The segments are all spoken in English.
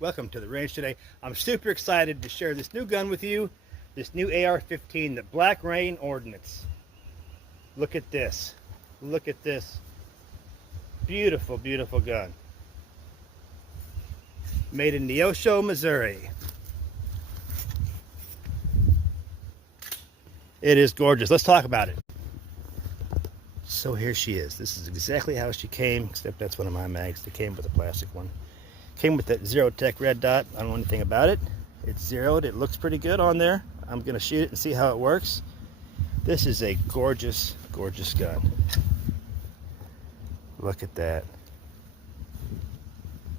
Welcome to the range today. I'm super excited to share this new gun with you, this new AR-15, the Black Rain Ordnance. Look at this. Look at this. Beautiful, beautiful gun. Made in Neosho, Missouri. It is gorgeous. Let's talk about it. So here she is. This is exactly how she came, except that's one of my mags. They came with a plastic one. Came with that Zero Tech red dot. I don't know anything about it. It's zeroed. It looks pretty good on there. I'm going to shoot it and see how it works. This is a gorgeous, gorgeous gun. Look at that.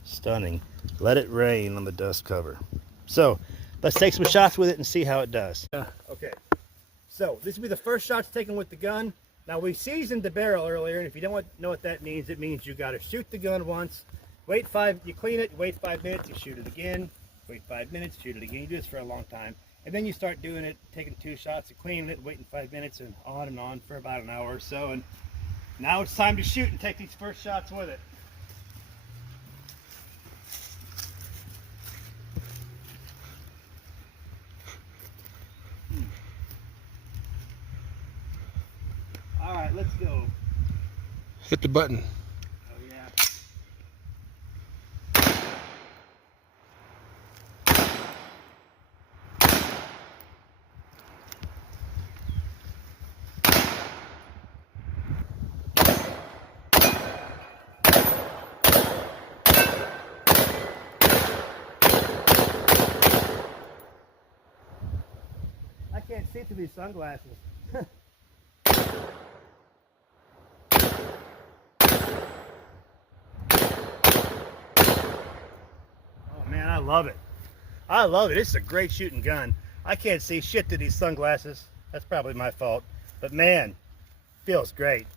Stunning. Let it rain on the dust cover. So let's take some shots with it and see how it does. Okay. So this will be the first shots taken with the gun. Now we seasoned the barrel earlier, and if you don't know what that means, it means you got to shoot the gun once. You clean it, you wait 5 minutes, you shoot it again, wait 5 minutes, shoot it again. You do this for a long time. And then you start doing it, taking 2 shots and cleaning it, waiting 5 minutes, and on for about an hour or so. And now it's time to shoot and take these first shots with it. All right, let's go. Hit the button. I can't see through these sunglasses. Oh man, I love it. I love it. This is a great shooting gun. I can't see shit through these sunglasses. That's probably my fault. But man, feels great.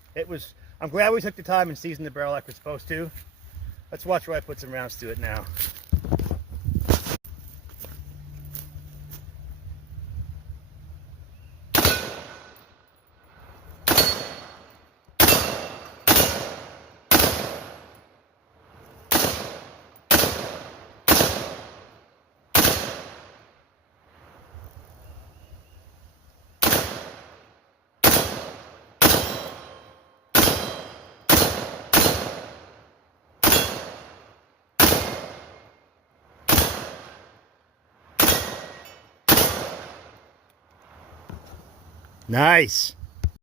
I'm glad we took the time and seasoned the barrel like we're supposed to. Let's watch where I put some rounds to it now. Nice.